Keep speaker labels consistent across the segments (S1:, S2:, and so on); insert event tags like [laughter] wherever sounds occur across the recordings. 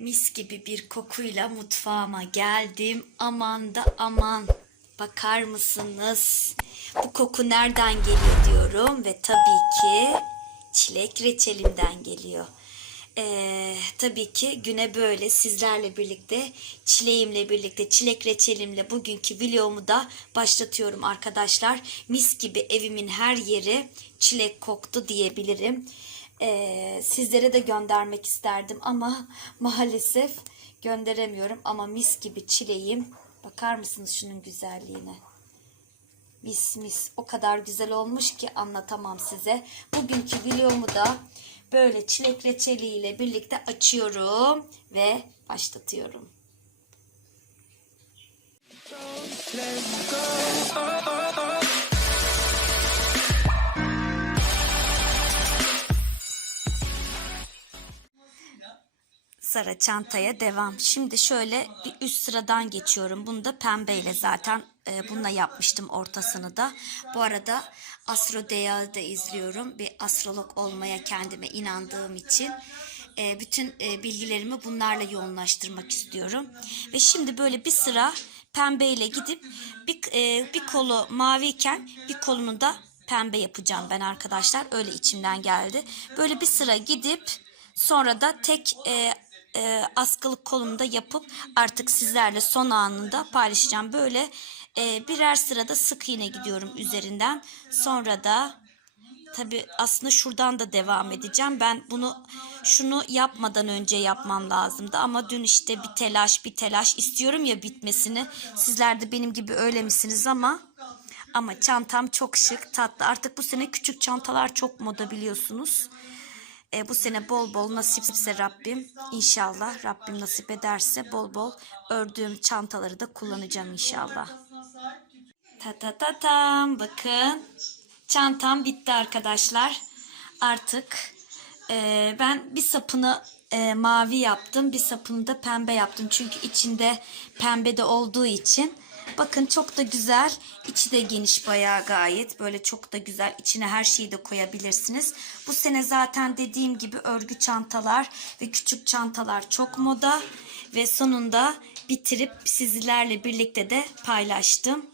S1: Mis gibi bir kokuyla mutfağıma geldim. Aman da aman. Bakar mısınız? Bu koku nereden geliyor diyorum ve tabii ki çilek reçelimden geliyor. Ee, tabii ki güne böyle sizlerle birlikte çileğimle birlikte çilek reçelimle bugünkü vlogumu da başlatıyorum arkadaşlar. Mis gibi evimin her yeri çilek koktu diyebilirim. Ee, sizlere de göndermek isterdim ama maalesef gönderemiyorum ama mis gibi çileğim. Bakar mısınız şunun güzelliğine? Mis mis o kadar güzel olmuş ki anlatamam size. Bugünkü videomu da böyle çilek reçeliyle birlikte açıyorum ve başlatıyorum. Sara çantaya devam. Şimdi şöyle bir üst sıradan geçiyorum. Bunu da pembeyle zaten e, bununla yapmıştım ortasını da. Bu arada Astro Deya'yı da izliyorum. Bir astrolog olmaya kendime inandığım için e, bütün e, bilgilerimi bunlarla yoğunlaştırmak istiyorum. Ve şimdi böyle bir sıra pembeyle gidip bir, e, bir kolu maviyken bir kolunu da pembe yapacağım ben arkadaşlar. Öyle içimden geldi. Böyle bir sıra gidip sonra da tek e, e, askılık kolumda yapıp artık sizlerle son anında paylaşacağım. Böyle e, birer sırada sık iğne gidiyorum üzerinden. Sonra da tabi aslında şuradan da devam edeceğim. Ben bunu şunu yapmadan önce yapmam lazımdı ama dün işte bir telaş bir telaş istiyorum ya bitmesini. Sizler de benim gibi öyle misiniz ama ama çantam çok şık tatlı. Artık bu sene küçük çantalar çok moda biliyorsunuz. E, bu sene bol bol nasipse Rabbim inşallah Rabbim nasip ederse bol bol ördüğüm çantaları da kullanacağım inşallah. Ta ta ta tam bakın çantam bitti arkadaşlar. Artık e, ben bir sapını e, mavi yaptım bir sapını da pembe yaptım. Çünkü içinde pembe de olduğu için Bakın çok da güzel. İçi de geniş bayağı gayet. Böyle çok da güzel. İçine her şeyi de koyabilirsiniz. Bu sene zaten dediğim gibi örgü çantalar ve küçük çantalar çok moda. Ve sonunda bitirip sizlerle birlikte de paylaştım.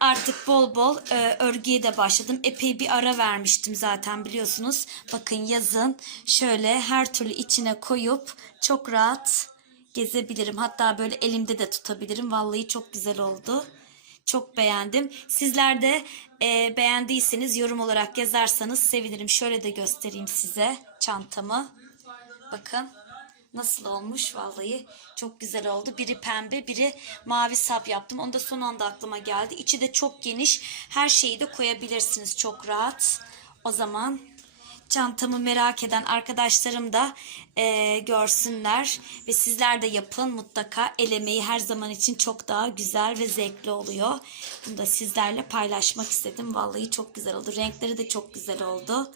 S1: Artık bol bol e, örgüye de başladım. Epey bir ara vermiştim zaten biliyorsunuz. Bakın yazın şöyle her türlü içine koyup çok rahat gezebilirim. Hatta böyle elimde de tutabilirim. Vallahi çok güzel oldu. Çok beğendim. Sizler de e, beğendiyseniz yorum olarak yazarsanız sevinirim. Şöyle de göstereyim size çantamı. Bakın nasıl olmuş vallahi çok güzel oldu. Biri pembe biri mavi sap yaptım. Onu da son anda aklıma geldi. İçi de çok geniş. Her şeyi de koyabilirsiniz çok rahat. O zaman çantamı merak eden arkadaşlarım da e, görsünler ve sizler de yapın mutlaka el emeği her zaman için çok daha güzel ve zevkli oluyor. Bunu da sizlerle paylaşmak istedim. Vallahi çok güzel oldu. Renkleri de çok güzel oldu.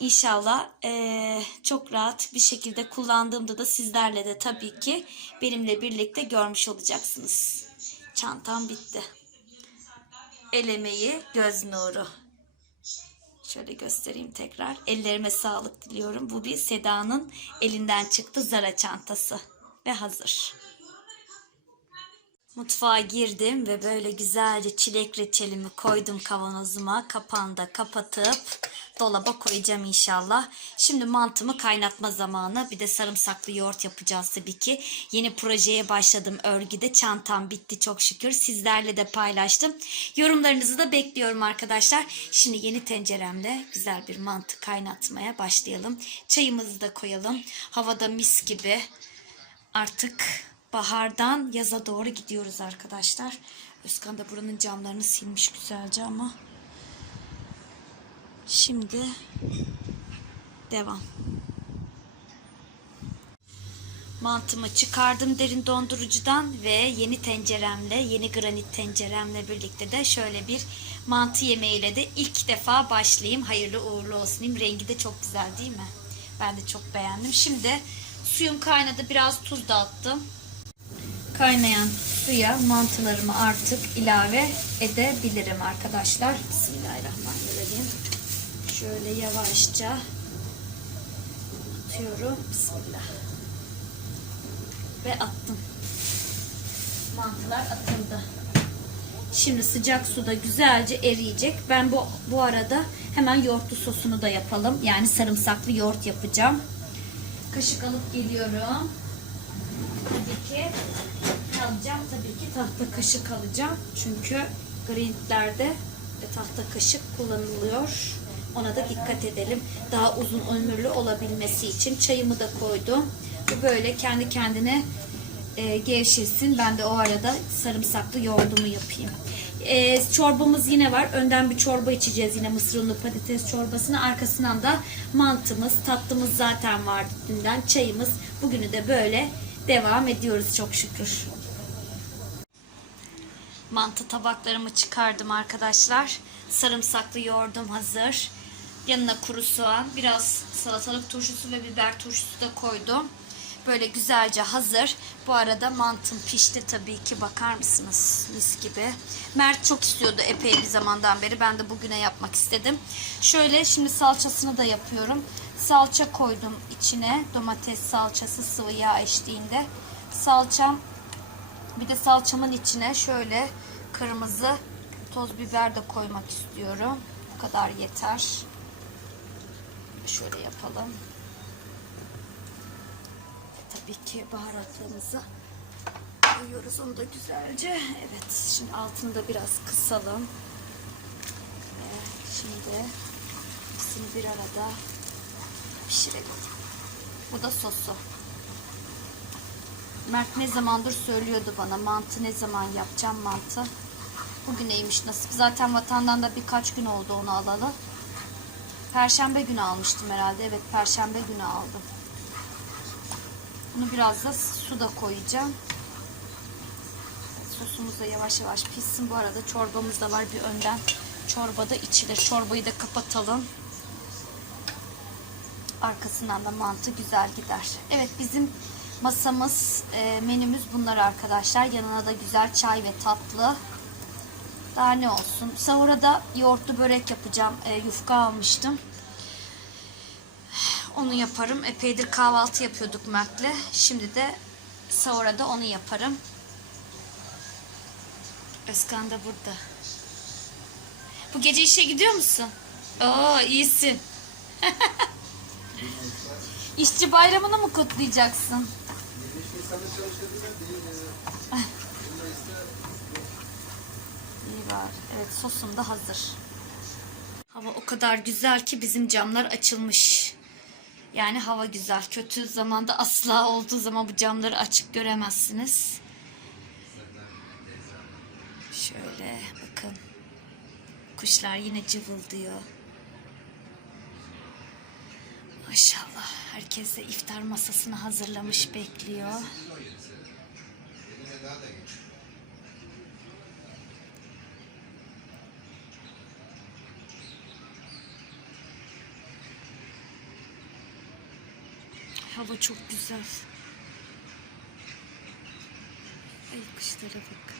S1: İnşallah e, çok rahat bir şekilde kullandığımda da sizlerle de tabii ki benimle birlikte görmüş olacaksınız. Çantam bitti. El emeği, göz nuru. Şöyle göstereyim tekrar. Ellerime sağlık diliyorum. Bu bir Seda'nın elinden çıktı Zara çantası. Ve hazır. Mutfağa girdim ve böyle güzelce çilek reçelimi koydum kavanozuma. Kapağını da kapatıp dolaba koyacağım inşallah. Şimdi mantımı kaynatma zamanı. Bir de sarımsaklı yoğurt yapacağız tabii ki. Yeni projeye başladım örgüde. Çantam bitti çok şükür. Sizlerle de paylaştım. Yorumlarınızı da bekliyorum arkadaşlar. Şimdi yeni tenceremle güzel bir mantı kaynatmaya başlayalım. Çayımızı da koyalım. Havada mis gibi. Artık bahardan yaza doğru gidiyoruz arkadaşlar. Özkan da buranın camlarını silmiş güzelce ama Şimdi devam. Mantımı çıkardım derin dondurucudan ve yeni tenceremle, yeni granit tenceremle birlikte de şöyle bir mantı yemeğiyle de ilk defa başlayayım. Hayırlı uğurlu olsun. Rengi de çok güzel değil mi? Ben de çok beğendim. Şimdi suyum kaynadı. Biraz tuz da attım. Kaynayan suya mantılarımı artık ilave edebilirim arkadaşlar. Bismillahirrahmanirrahim. Şöyle yavaşça atıyorum. Bismillah. Ve attım. Mantılar atıldı. Şimdi sıcak suda güzelce eriyecek. Ben bu bu arada hemen yoğurtlu sosunu da yapalım. Yani sarımsaklı yoğurt yapacağım. Kaşık alıp geliyorum. Tabii ki alacağım? Tabii ki tahta kaşık alacağım. Çünkü grindlerde tahta kaşık kullanılıyor. Ona da dikkat edelim. Daha uzun ömürlü olabilmesi için çayımı da koydum. Bu böyle kendi kendine e, gevşesin. Ben de o arada sarımsaklı yoğurdumu yapayım. E, çorbamız yine var. Önden bir çorba içeceğiz yine mısır unlu patates çorbasını. Arkasından da mantımız, tatlımız zaten vardı dünden. Çayımız. Bugünü de böyle devam ediyoruz çok şükür. Mantı tabaklarımı çıkardım arkadaşlar. Sarımsaklı yoğurdum hazır. Yanına kuru soğan, biraz salatalık turşusu ve biber turşusu da koydum. Böyle güzelce hazır. Bu arada mantım pişti tabii ki. Bakar mısınız? Mis gibi. Mert çok istiyordu epey bir zamandan beri. Ben de bugüne yapmak istedim. Şöyle şimdi salçasını da yapıyorum. Salça koydum içine. Domates salçası sıvı yağ eşliğinde. Salçam bir de salçamın içine şöyle kırmızı toz biber de koymak istiyorum. Bu kadar yeter. Şöyle yapalım. Tabii ki baharatlarımızı koyuyoruz onu da güzelce. Evet şimdi altını da biraz kısalım. Ve şimdi ikisini bir arada pişirelim. Bu da sosu. Mert ne zamandır söylüyordu bana mantı ne zaman yapacağım mantı. Bugün neymiş nasip. Zaten vatandan da birkaç gün oldu onu alalı. Perşembe günü almıştım herhalde. Evet perşembe günü aldım. Bunu biraz da suda koyacağım. Sosumuz da yavaş yavaş pişsin. Bu arada çorbamız da var bir önden. Çorbada içilir. Çorbayı da kapatalım. Arkasından da mantı güzel gider. Evet bizim masamız, e, menümüz bunlar arkadaşlar. Yanına da güzel çay ve tatlı. Daha ne olsun. Sahura da yoğurtlu börek yapacağım. E, yufka almıştım. Onu yaparım. Epeydir kahvaltı yapıyorduk Mert'le. Şimdi de sahura da onu yaparım. Özkan da burada. Bu gece işe gidiyor musun? Oo iyisin. [laughs] İşçi bayramını mı kutlayacaksın? İyi [laughs] var. Evet sosum da hazır. Hava o kadar güzel ki bizim camlar açılmış. Yani hava güzel. Kötü zamanda asla olduğu zaman bu camları açık göremezsiniz. Şöyle bakın. Kuşlar yine cıvıldıyor. Maşallah. Herkes de iftar masasını hazırlamış bekliyor. Hava çok güzel. Ay kuşlara bak.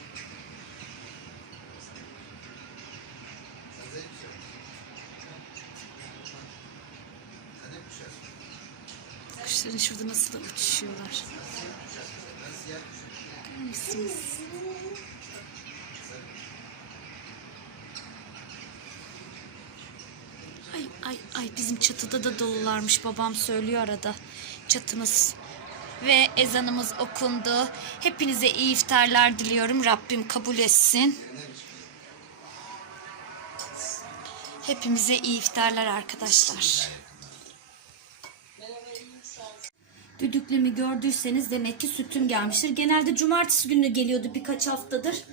S1: Kuşların şurada nasıl da uçuşuyorlar. Görüyor musunuz? Ay ay ay bizim çatıda da dolularmış babam söylüyor arada. Çatımız ve ezanımız okundu. Hepinize iyi iftarlar diliyorum. Rabbim kabul etsin. Hepimize iyi iftarlar arkadaşlar. Düdüklümü gördüyseniz demek ki sütüm gelmiştir. Genelde cumartesi günü geliyordu birkaç haftadır.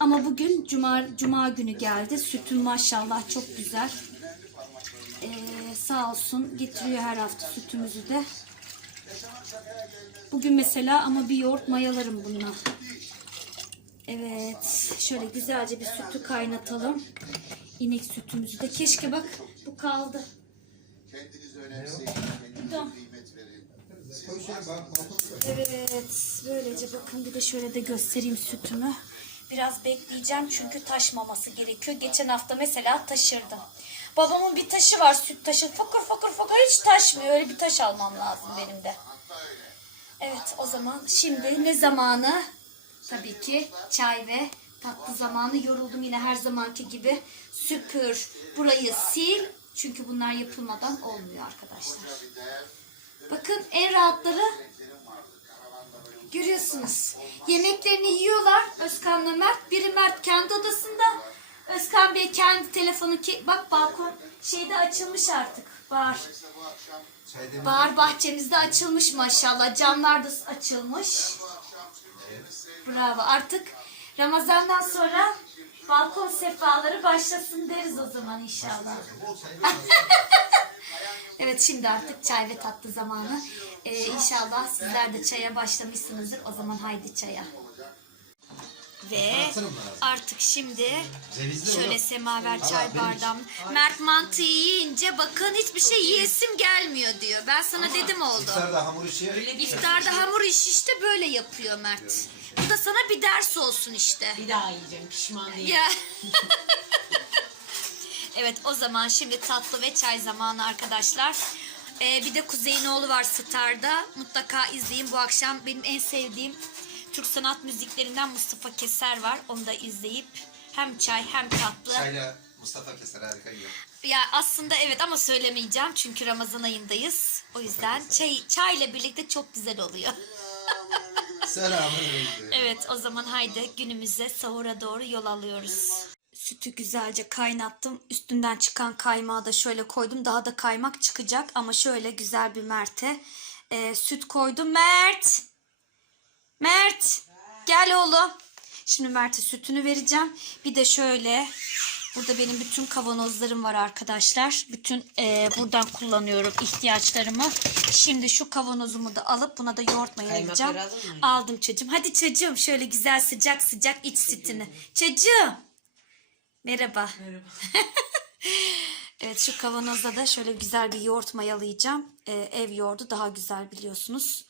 S1: Ama bugün cuma, cuma günü geldi. Sütüm maşallah çok güzel. Ee, sağ olsun getiriyor her hafta sütümüzü de. Bugün mesela ama bir yoğurt mayalarım bununla. Evet. Şöyle güzelce bir sütü kaynatalım. İnek sütümüzü de. Keşke bak bu kaldı. Tamam. Evet, böylece bakın bir de şöyle de göstereyim sütümü. Biraz bekleyeceğim çünkü taşmaması gerekiyor. Geçen hafta mesela taşırdım. Babamın bir taşı var süt taşı. Fakır fakır fakır hiç taşmıyor. Öyle bir taş almam lazım benim de. Evet o zaman şimdi ne zamanı? Tabii ki çay ve tatlı zamanı. Yoruldum yine her zamanki gibi. Süpür. Burayı sil. Çünkü bunlar yapılmadan olmuyor arkadaşlar. Bakın en rahatları görüyorsunuz. Yemeklerini yiyorlar Özkan'la Mert. Biri Mert kendi odasında. Özkan Bey kendi telefonu ki bak balkon şeyde açılmış artık. Var. Bahar bahçemizde açılmış maşallah. Camlar da açılmış. Bravo. Artık Ramazan'dan sonra balkon sefaları başlasın deriz o zaman inşallah. [laughs] Evet şimdi artık çay ve tatlı zamanı. Ee, inşallah sizler de çaya başlamışsınızdır. O zaman haydi çaya. Ve artık şimdi
S2: Cevizli
S1: şöyle
S2: oğlum.
S1: semaver
S2: Allah
S1: çay
S2: benim-
S1: bardağım. Mert mantıyı yiyince bakın hiçbir şey yiyesim gelmiyor diyor. Ben sana dedim oldu.
S2: İftarda hamur işi.
S1: İftarda hamur iş işte böyle yapıyor Mert. Bu da sana bir ders olsun işte.
S3: Bir daha yiyeceğim pişman değilim.
S1: Ya. [laughs] evet o zaman şimdi tatlı ve çay zamanı arkadaşlar. Ee, bir de Kuzey'in oğlu var Star'da. Mutlaka izleyin. Bu akşam benim en sevdiğim Türk sanat müziklerinden Mustafa Keser var. Onu da izleyip hem çay hem tatlı.
S2: Çayla Mustafa Keser harika yiyor.
S1: Ya aslında evet ama söylemeyeceğim çünkü Ramazan ayındayız. O yüzden çay çayla birlikte çok güzel oluyor. [laughs]
S2: Selamünaleyküm.
S1: Evet o zaman haydi günümüze sahura doğru yol alıyoruz. Sütü güzelce kaynattım. Üstünden çıkan kaymağı da şöyle koydum. Daha da kaymak çıkacak ama şöyle güzel bir Mert'e e, süt koydum. Mert! Mert! Gel oğlum. Şimdi Mert'e sütünü vereceğim. Bir de şöyle burada benim bütün kavanozlarım var arkadaşlar. Bütün e, buradan kullanıyorum ihtiyaçlarımı. Şimdi şu kavanozumu da alıp buna da yoğurt
S3: mı?
S1: Aldım çocuğum. Hadi çocuğum şöyle güzel sıcak sıcak iç sütünü. Çocuğum. Merhaba. [laughs] evet şu kavanozda da şöyle güzel bir yoğurt mayalayacağım. Ee, ev yoğurdu daha güzel biliyorsunuz.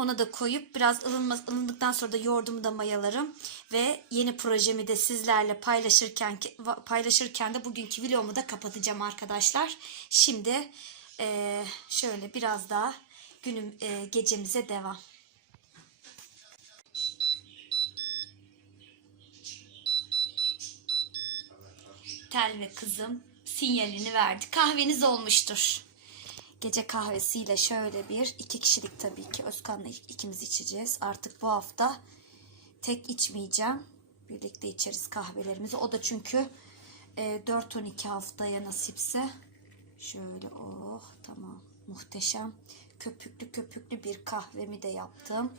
S1: Ona da koyup biraz ılınmaz, ılındıktan sonra da yoğurdumu da mayalarım. Ve yeni projemi de sizlerle paylaşırken paylaşırken de bugünkü videomu da kapatacağım arkadaşlar. Şimdi eee, şöyle biraz daha günüm eee, gecemize devam. Tel ve kızım sinyalini verdi. Kahveniz olmuştur. Gece kahvesiyle şöyle bir iki kişilik tabii ki Özkan'la ikimiz içeceğiz. Artık bu hafta tek içmeyeceğim. Birlikte içeriz kahvelerimizi. O da çünkü e, 4-12 haftaya nasipse. Şöyle oh tamam muhteşem. Köpüklü köpüklü bir kahvemi de yaptım.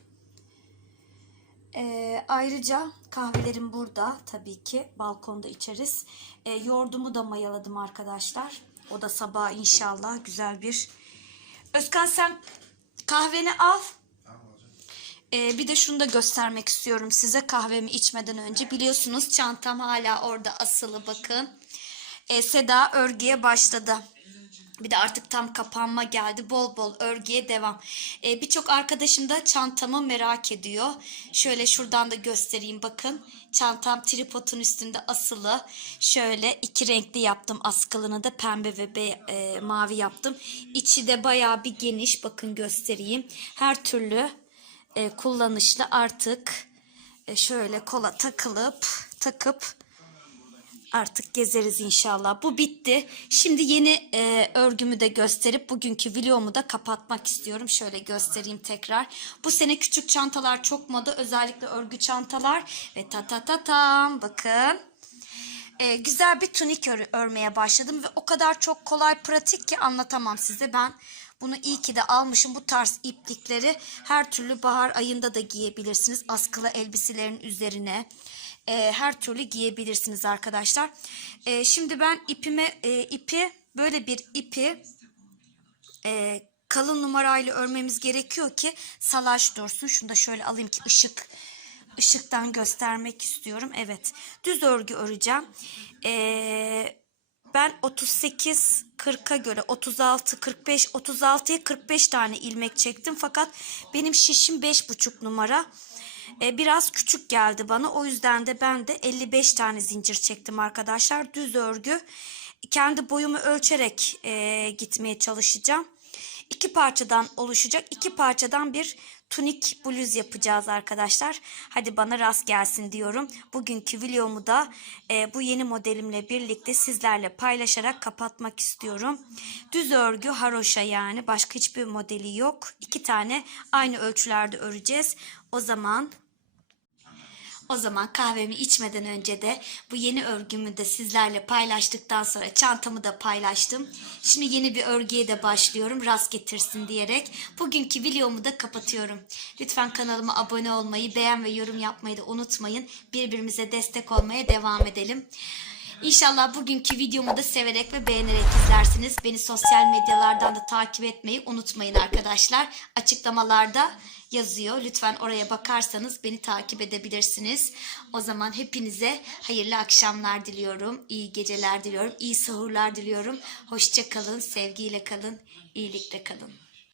S1: Ee, ayrıca kahvelerim burada tabii ki balkonda içeriz. Ee, yoğurdumu da mayaladım arkadaşlar. O da sabah inşallah güzel bir. Özkan sen kahveni al. Ee, bir de şunu da göstermek istiyorum size kahvemi içmeden önce. Biliyorsunuz çantam hala orada asılı bakın. Ee, Seda örgüye başladı. Bir de artık tam kapanma geldi. Bol bol örgüye devam. Ee, Birçok arkadaşım da çantamı merak ediyor. Şöyle şuradan da göstereyim bakın. Çantam tripodun üstünde asılı. Şöyle iki renkli yaptım. Askılını da pembe ve be, e, mavi yaptım. İçi de bayağı bir geniş. Bakın göstereyim. Her türlü e, kullanışlı artık e, şöyle kola takılıp takıp artık gezeriz inşallah. Bu bitti. Şimdi yeni e, örgümü de gösterip bugünkü videomu da kapatmak istiyorum. Şöyle göstereyim tekrar. Bu sene küçük çantalar çok moda. Özellikle örgü çantalar. Ve ta ta ta tam bakın. E, güzel bir tunik ör- örmeye başladım. Ve o kadar çok kolay pratik ki anlatamam size. Ben bunu iyi ki de almışım. Bu tarz iplikleri her türlü bahar ayında da giyebilirsiniz. Askılı elbiselerin üzerine e, her türlü giyebilirsiniz arkadaşlar. E, şimdi ben ipime e, ipi böyle bir ipi e, kalın numarayla örmemiz gerekiyor ki salaş dursun. Şunu da şöyle alayım ki ışık ışıktan göstermek istiyorum. Evet düz örgü öreceğim. E, ben 38 40'a göre 36 45 36'ya 45 tane ilmek çektim fakat benim şişim 5,5 numara. E, biraz küçük geldi bana. O yüzden de ben de 55 tane zincir çektim arkadaşlar. Düz örgü. Kendi boyumu ölçerek e, gitmeye çalışacağım. İki parçadan oluşacak. İki parçadan bir tunik bluz yapacağız arkadaşlar. Hadi bana rast gelsin diyorum. Bugünkü videomu da e, bu yeni modelimle birlikte sizlerle paylaşarak kapatmak istiyorum. Düz örgü haroşa yani başka hiçbir modeli yok. İki tane aynı ölçülerde öreceğiz. O zaman o zaman kahvemi içmeden önce de bu yeni örgümü de sizlerle paylaştıktan sonra çantamı da paylaştım. Şimdi yeni bir örgüye de başlıyorum rast getirsin diyerek. Bugünkü videomu da kapatıyorum. Lütfen kanalıma abone olmayı, beğen ve yorum yapmayı da unutmayın. Birbirimize destek olmaya devam edelim. İnşallah bugünkü videomu da severek ve beğenerek izlersiniz. Beni sosyal medyalardan da takip etmeyi unutmayın arkadaşlar. Açıklamalarda yazıyor. Lütfen oraya bakarsanız beni takip edebilirsiniz. O zaman hepinize hayırlı akşamlar diliyorum. iyi geceler diliyorum. iyi sahurlar diliyorum. Hoşça kalın, sevgiyle kalın, iyilikle kalın.